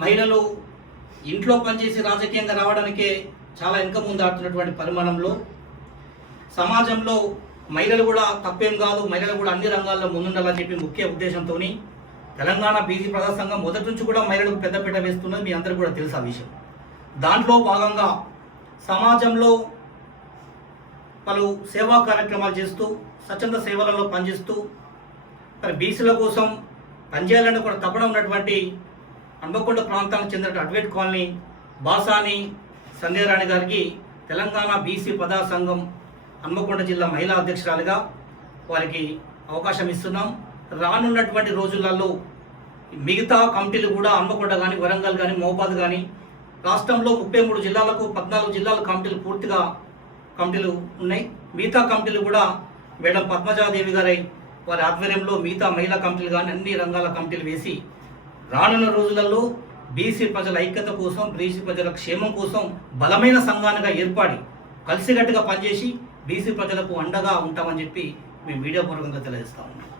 మహిళలు ఇంట్లో పనిచేసి రాజకీయంగా రావడానికే చాలా వెనుక ముందు ఆడుతున్నటువంటి పరిమాణంలో సమాజంలో మహిళలు కూడా తప్పేం కాదు, మహిళలు కూడా అన్ని రంగాల్లో ముందుండాలని చెప్పి ముఖ్య ఉద్దేశంతో తెలంగాణ బీసీ ప్రజా సంఘం మొదటి నుంచి కూడా మహిళలకు పెద్దపీట వేస్తున్నది మీ అందరికీ కూడా తెలుసు ఆ విషయం. దాంట్లో భాగంగా సమాజంలో పలు సేవా కార్యక్రమాలు చేస్తూ స్వచ్ఛంద సేవలలో పనిచేస్తూ మరి బీసీల కోసం పనిచేయాలని కూడా తపన ఉన్నటువంటి హన్మకొండ ప్రాంతానికి చెందిన అడ్వకేట్ కాలనీ బాసాని సంధ్యారాణి గారికి తెలంగాణ బీసీ ప్రజా సంఘం హన్మకొండ జిల్లా మహిళా అధ్యక్షురాలుగా వారికి అవకాశం ఇస్తున్నాం. రానున్నటువంటి రోజులలో మిగతా కమిటీలు కూడా హన్మకొండ కానీ, వరంగల్ కానీ, మహబాద్ కానీ రాష్ట్రంలో 33 జిల్లాలకు 14 జిల్లాల కమిటీలు పూర్తిగా కమిటీలు ఉన్నాయి. మిగతా కమిటీలు కూడా మేడం పద్మజాదేవి గారి వారి ఆధ్వర్యంలో మిగతా మహిళా కమిటీలు కానీ అన్ని రంగాల కమిటీలు వేసి రానున్న రోజులలో బీసీ ప్రజల ఐక్యత కోసం, బీసీ ప్రజల క్షేమం కోసం బలమైన సంఘాలుగా ఏర్పడి కలిసికట్టుగా పనిచేసి బీసీ ప్రజలకు అండగా ఉంటామని చెప్పి మేము మీడియా పూర్వకంగా తెలియజేస్తా ఉన్నాం.